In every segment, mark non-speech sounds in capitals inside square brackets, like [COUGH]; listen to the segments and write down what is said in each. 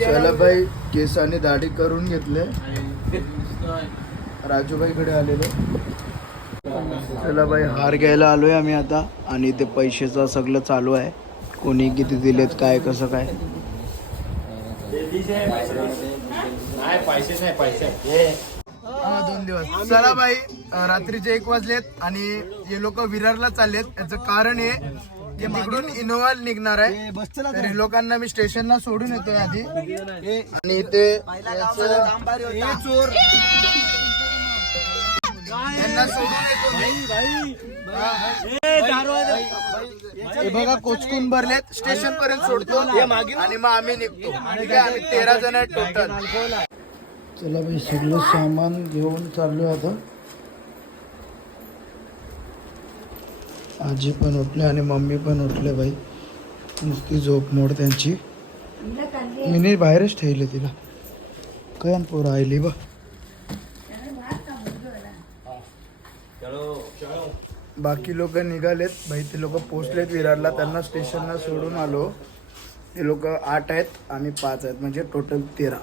चला बाई केसाने दाढी करून घेतले. राजूबाईकडे आलेलो. चला बाई हार घ्यायला आलोय आम्ही आता. आणि ते पैशाचं सगळं चालू आहे. कोणी किती दिलेत काय कसं काय? हा दोन दिवस. चला बाई रात्रीचे एक वाजलेत आणि हे लोक विरारला चाललेत. याचं कारण हे तिकडून इनोवा निघणार आहे. तर हे लोकांना मी स्टेशनला सोडून येतोय आधी. आणि ते यांना सोडून येतो मी. हे बघा कोचकून भरलेत. स्टेशन पर्यंत सोडतो. आणि मग आम्ही निघतो. आम्ही तेरा जण आहेत टोटल चला भाई सगळं सामान घेऊन चाललोय आता. आजी पण उठले आणि मम्मी पण उठले बाई. नुसती झोप मोड त्यांची. मी बाहेरच ठेवले तिला. काय पोरं आयली बा. बाकी लोक निघालेत. भाई ते लोक पोचलेत विरारला. त्यांना स्टेशनला सोडून आलो. ते लोक आठ आहेत आम्ही पाच आहेत. म्हणजे टोटल तेरा.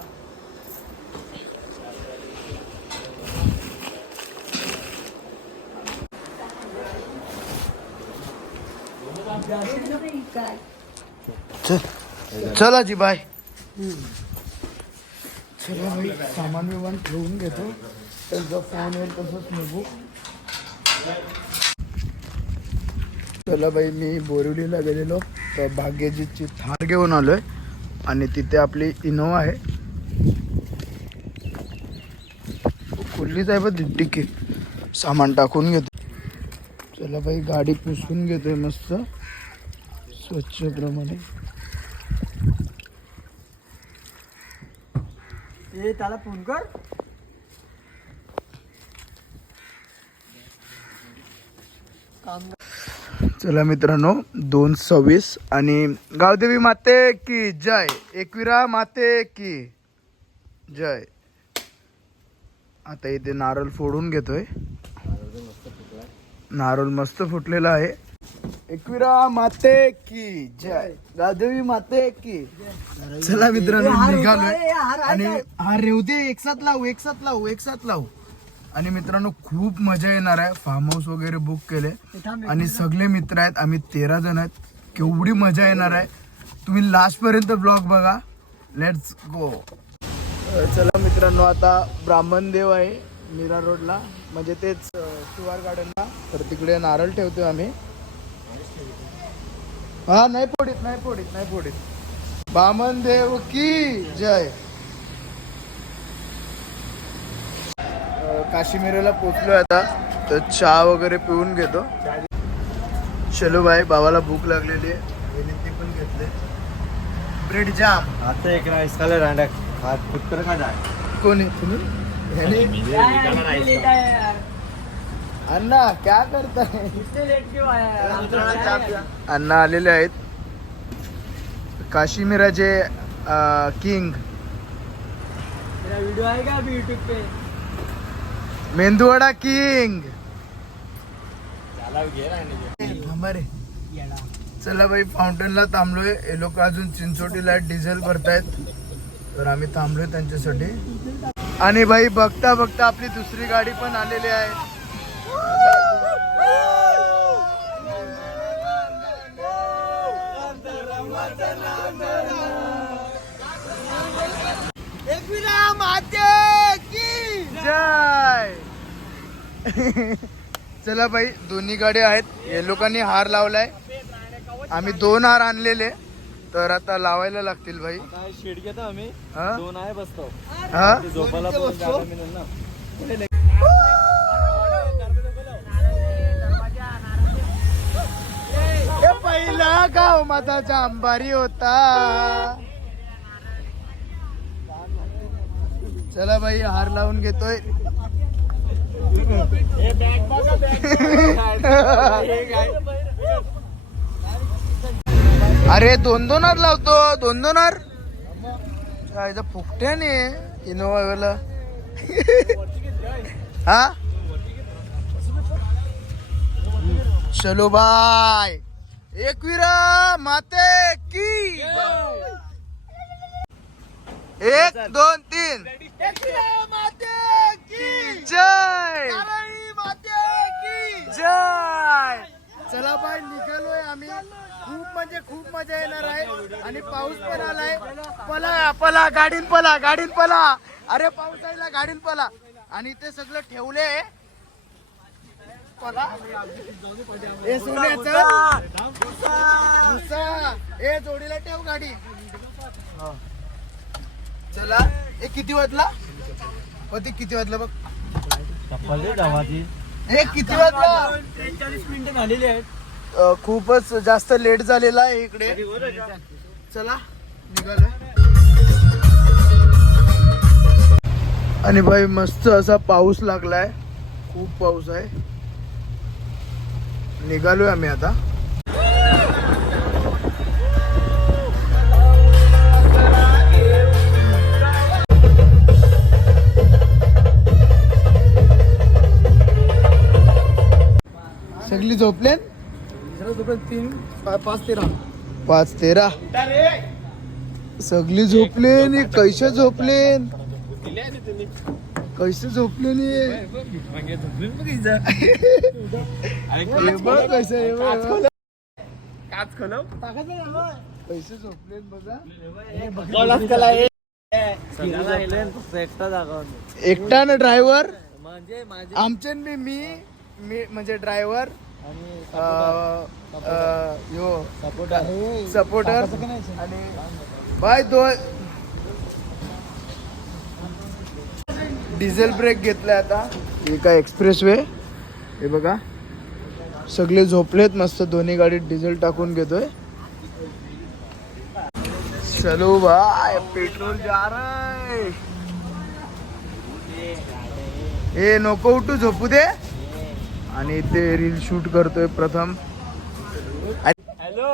चल. चला जी बाय चला भाई सामान विमान ठेवून घेतो. त्यांचा फोन येईल तसंच निघू. चला बाई मी बोरिवलीला गेलेलो. तर भाग्यजीची थार घेऊन आलोय. आणि तिथे आपली इनोवा आहे. खुल्लीच आहे बघ डिक्की सामान टाकून घेतो. चला बाई गाडी पुसून घेतोय मस्त. स्वच्छ प्रमाणे. त्याला फोन कर. चला मित्रांनो दोन सव्वीस आणि गावदेवी माते की जय? एकविरा माते की जय? आता इथे नारळ फोडून घेतोय. नारळ मस्त फुटलेला आहे. एकविरा माते की जय. गावदेवी माते की चला मित्रांनो निघालोय. आणि हा रेवते एक साथ लावू एक साथ लावू एक साथ लावू. आणि मित्रांनो खूप मजा येणार आहे. फार्म हाऊस वगैरे बुक केले. आणि सगळे मित्र आहेत आम्ही तेरा जण आहेत. केवढी मजा येणार आहे. तुम्ही लास्ट पर्यंत ब्लॉग बघा. लेट्स गो चला मित्रांनो आता ब्राह्मण देव आहे मीरा रोडला म्हणजे तेच शिवार गार्डनला तर तिकडे नारळ ठेवतोय आम्ही. हा नाही फोडीत नाही फोडीत नाही फोडीत बामन देव की जय काश्मीरला पोचलोय आता तर चहा वगैरे पिऊन घेतो चलो बाय बाबाला भूक लागलेली आहे ते पण घेतले ब्रेड जाम आता एक राईस खाल्लं रांडा खात पुत्र का कोणी तुम्ही? अण्णा क्या करताय? अण्णा आलेले आहेत. काश्मीराचे किंग. व्हिडिओ आहे का यूट्यूब पे. मेंदूवडा किंग. चला बाई फाउंटनला थांबलोय. हे लोक अजून चिंचोटीला डिझेल भरतायत. तर आम्ही थांबलोय त्यांच्यासाठी. आणि भाई बघता बघता आपली दुसरी गाडी पण आलेली आहे. जय! चला बाई दोन्ही गाड्या आहेत. हे लोकांनी हार लावलाय. आम्ही दोन हार आणलेले. तर आता लावायला लागतील भाई शेड घेतो आम्ही? दोन आहे बसतो. हा? मिळेल ना. हे पहिला गाव माझा अंबारी होता. चला बाई हार लावून घेतोय. अरे दोन दोन हार लावतो दोन दोन हार काय फुकट्याने इनोवा हा? चलो बाय. एकवीरा माते की. एक दोन तीन जय. जय. चला बाय निघालोय आम्ही. खूप म्हणजे खूप मजा येणार आहे. आणि पाऊस पण आलाय. पला पला गाडीन पला गाडीन पला. अरे पाऊस आला गाडीन पला. आणि ते सगळं ठेवले. पला. हे सोन्याचं. जोडीला ठेव गाडी. चला. हे किती वाजला? पती किती वाजला बघ. हे किती वाजला? चाळीस मिनिटं झालेली आहेत. अ, खूपच जास्त लेट झालेला आहे इकडे. चला निघालोय. आणि भाई मस्त असा पाऊस लागलाय. खूप पाऊस आहे. निघालोय आम्ही आता. सगळी झोपले तीन पाच तेरा. पाच तेरा. सगळी झोपले नी कैसे झोपले कैसे झोपले कैसे एकटा ना ड्रायव्हर म्हणजे आमचे मी मी म्हणजे ड्रायव्हर आणि यो. सपोर्टर सपोर्टर आणि बाय दोन. डिझेल ब्रेक घेतलाय आता. काय एक्सप्रेस वे हे बघा. सगळे झोपलेत मस्त. दोन्ही गाडीत डिझेल टाकून घेतोय. चलो भाई पेट्रोल जा रहा हे. नको उठू झोपू दे. आणि ते रील शूट करतोय प्रथम. हॅलो.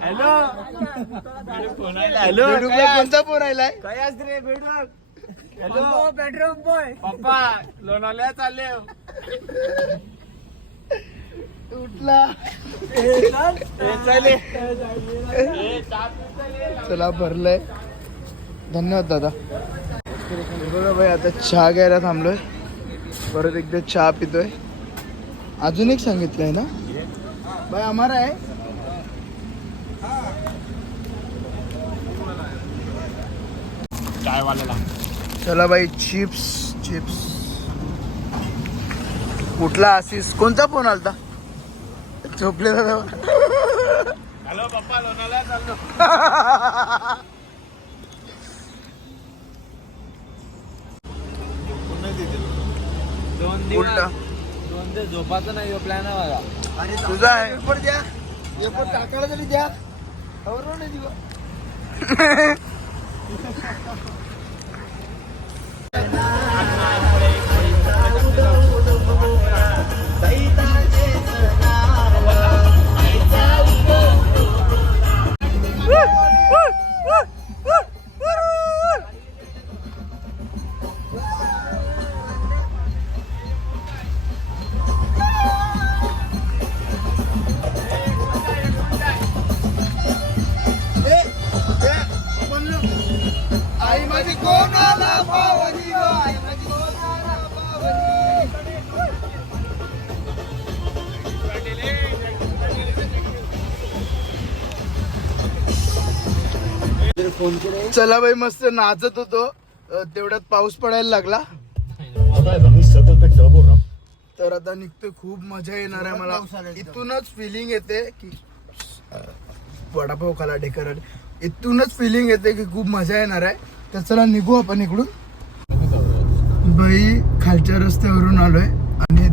हॅलो. हॅलो. कोणता फोन आलाय? काय आज रे बेडरूम? हॅलो. बेडरूम बॉय पप्पा लोणावल्या चालले उठला. चाले. चला. भरलंय. धन्यवाद दादा. बघा भाई आता चहा घ्यायला थांबलोय. परत एकदा चहा पितोय. अजून एक सांगितलंय ना? भाई आम्हाला आहे. चला भाई चिप्स चिप्स. कुठला आशिष कोणता फोन आलता? झोपले दादा हॅलो पप्पा लोणावल्या चाललो [LAUGHS] दोन दिवस झोपाचं नाही प्लॅन बघा. तुझा आहे. पेपर द्या. पेपर काकाला तरी द्या. बरोबर नाही दिवा. [LAUGHS] चला बाई मस्त नाचत होतो. तेवढ्यात पाऊस पडायला लागला. तर आता निघतोय खूप मजा येणार आहे मला. इथूनच फिलिंग येते की वडापाव खाला ढेकर इथूनच फिलिंग येते की खूप मजा येणार आहे. तर चला निघू आपण इकडून. बाई खालच्या रस्त्यावरून आलोय. आणि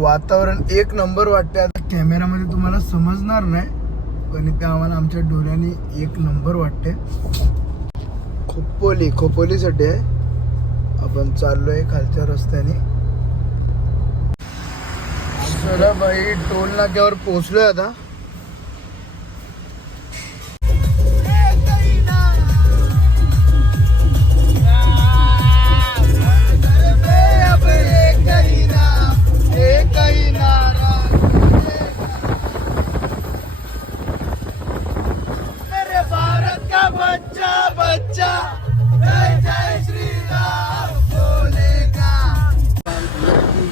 वातावरण एक नंबर वाटते आता कॅमेरामध्ये तुम्हाला समजणार नाही. पण इथे आम्हाला आमच्या डोळ्याने एक नंबर वाटते. खोपोली खोपोलीसाठी आहे. आपण चाललोय खालच्या रस्त्याने. चला बाई टोल नाक्यावर पोहोचलोय आता.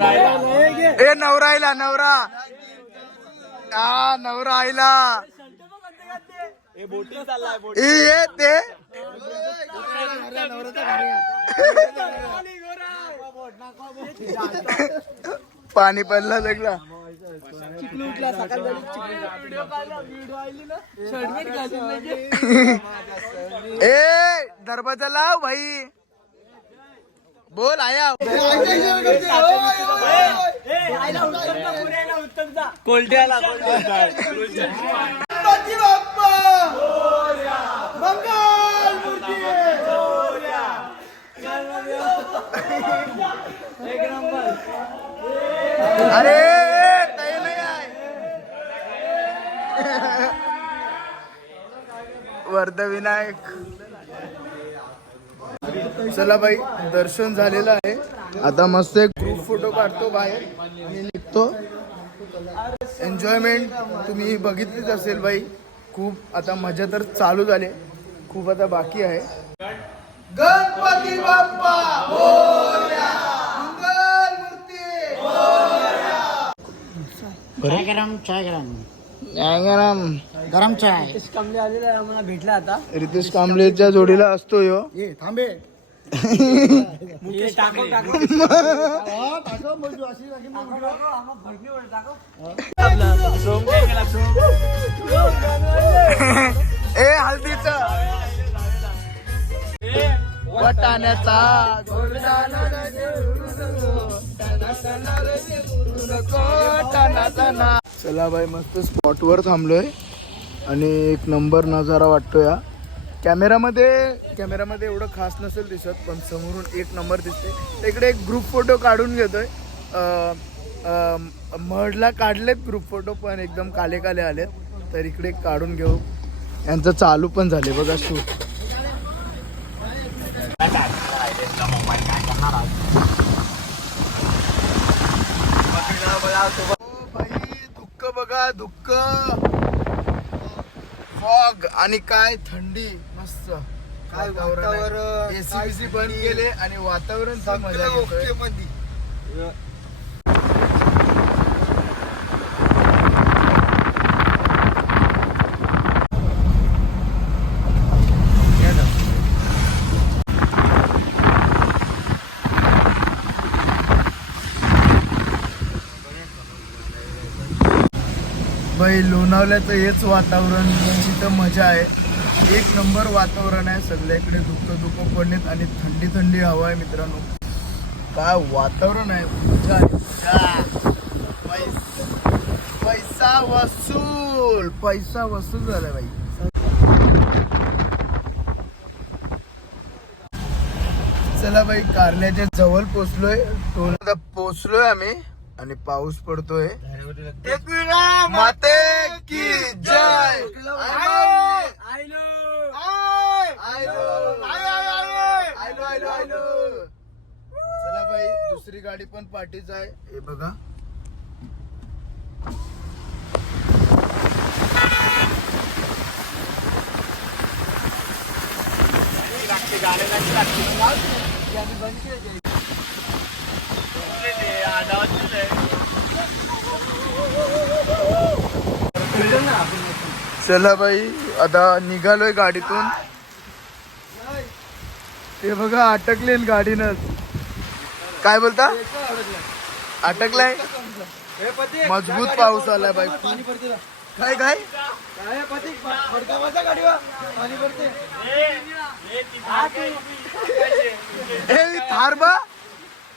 ए नवरा आयला नवरा. हा नवरा आईला. ए ये ते. पाणी पडला सगळा. ए दरवाजा लाव भाई. बोल आया. अरे ते [LAUGHS] नाही आहे वर्ध विनायक चला बाई दर्शन झालेलं आहे. आता मस्त एक ग्रुप फोटो काढतो बाहेर. आणि निघतो. एन्जॉयमेंट तुम्ही बघितलीच असेल बाई. खूप आता मजा तर चालू झाली. खूप आता बाकी आहे. गणपती बाप्पा गरम चाय चाय कमले आलेला भेटला आता. रितेश कांबळेच्या जोडीला असतो यो ये थांबे. टाको टाको. [LAUGHS] ए हल्दीच वटाण्याचा गोडदाना चला बाई मस्त स्पॉट वर थांबलोय. आणि एक नंबर नजारा वाटतो या. कॅमेरामध्ये कॅमेरामध्ये एवढं खास नसेल दिसत पण समोरून एक नंबर दिसते. इकडे एक ग्रुप फोटो काढून घेतोय. अं, मडला काढलेत ग्रुप फोटो पण एकदम काले काले आलेत. तर इकडे काढून घेऊ. यांचं चालू पण झाले बघा शूट दुःख बघा दुःख. फॉग आणि काय थंडी मस्त. काय वातावरण एसी बंद केले आणि वातावरण मजा घेतोय. बाई लोणावल्याचं हेच वातावरण तर मजा आहे. एक नंबर वातावरण आहे. सगळ्याकडे दुःख धुकं पडणेत आणि थंडी थंडी हवा आहे मित्रांनो. काय वातावरण आहे? मजा आहे. पैसा वसूल. पैसा वसूल झाला बाई. चला भाई कारल्याच्या जवळ पोचलोय टोल पोचलोय आम्ही आणि पाऊस पडतोय. माते की जय। आयलो आयलो आयलो आयलो आयलो चला बाई दुसरी गाडी पण पाठीच आहे. हे बघा. चला बाई आता निघालोय गाडीतून. ते बघा अटकले गाडीनच. काय बोलता? अटकलाय? मजबूत पाऊस आलाय बाई. काय काय? थार बा.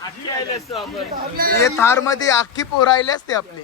हे थारमध्ये अख्खी पोरायले असते आपले.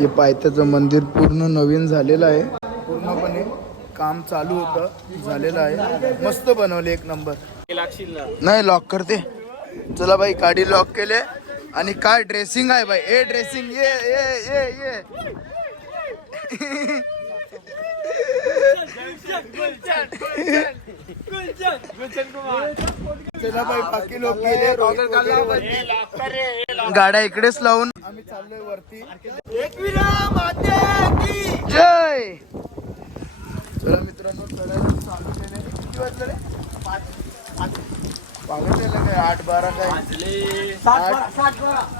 हे पायथ्याचं मंदिर पूर्ण नवीन झालेलं आहे. पूर्णपणे काम चालू होतं झालेलं आहे. मस्त बनवले एक नंबर नाही लॉक करते. चला बाई गाडी लॉक केले आणि काय ड्रेसिंग आहे बाई? ए ड्रेसिंग ये ये ये ये. चला बाई बाकी लोक गेले. गाड्या इकडेच लावून आम्ही चाललोय वरती. जय! चला मित्रांनो चढायला चालू केले किती वाजले काय आठ बारा काय?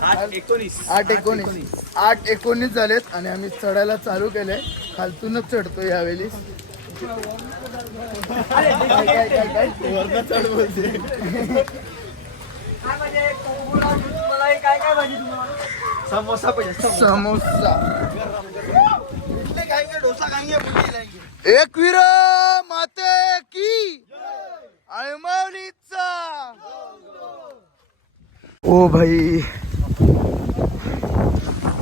आठ. एकोणीस. आठ एकोणीस. झालेत आणि आम्ही चढायला चालू केले खालतूनच चढतो यावेळी. काय काय बोलते समोसा. एकवीर माते की आळमावलीचा ओ भाई.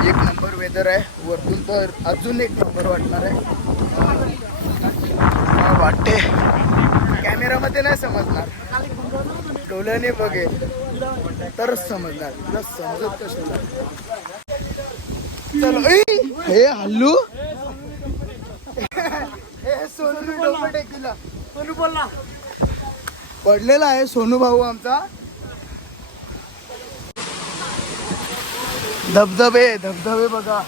एक नंबर वेदर आहे. वरतून तर अजून एक नंबर वाटणार आहे. वाटते? कॅमेरामध्ये नाही समजणार. डोळ्याने बघेल. तरच समजणार तुला समजत कशाला? चलो हे हल्लू? हे सोनू टेकीला सोनू बोलला. पडलेला आहे सोनू भाऊ आमचा. धबधबे धबधबे बघा.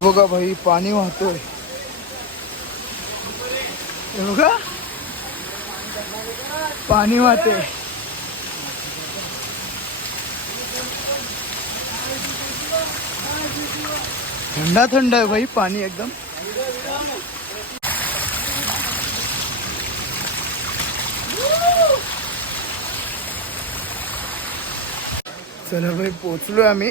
बघा भाई पाणी वाहतोय. बघा. पाणी वाहते थंडा थंड आहे भाई पाणी एकदम. चला भाई पोचलोय आम्ही.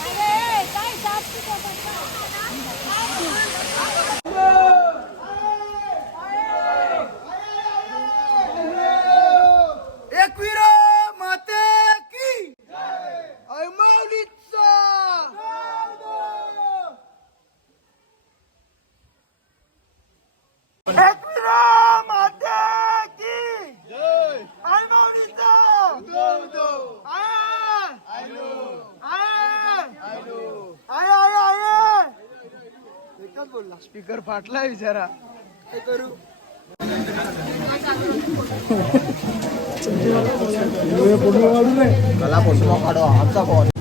अरे काय जास्त एकवीरा माते की माऊलीचा एकवीरा माते की माऊलीचा एकच बोलला स्पीकर फाटला विचारा काय करू?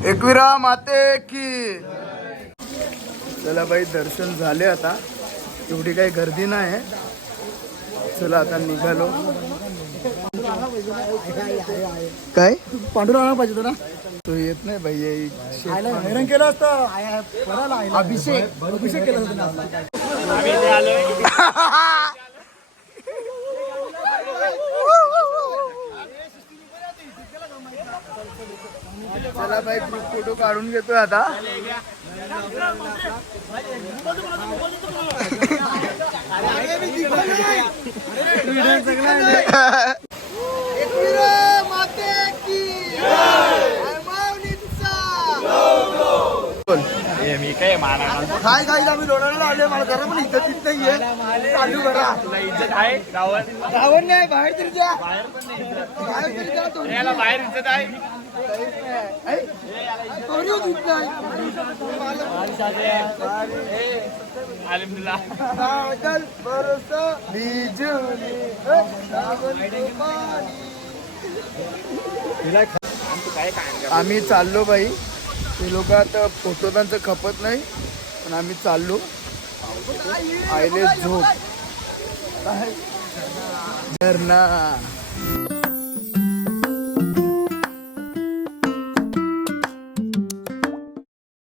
एकविरा माते की. चला बाई दर्शन झाले आता. एवढी काही गर्दी नाही. चला आता निघालो. काय? पांडुरंगा पाहिजे तुला तो येत नाही हे ना हैराण केलं असतं अभिषेक अभिषेक केला होता चला बाई ग्रुप फोटो काढून घेतोय आता मी काय माना काय काय आम्ही लोणावळ्याला आले मला जरा पण इज्जत नाहीये. चालू करा. तुला इज्जत आहे? गावात? नाही बाहेर तरी जा. बाहेर तरी जा तो. याला बाहेर इज्जत आहे? कोणी नाही. बादल बरसो बिजुली सावन. आम्ही चाललो बाई. ते लोक आता फोटो त्यांचं खपत नाही पण आम्ही चाललो. आयले झोप. धरणा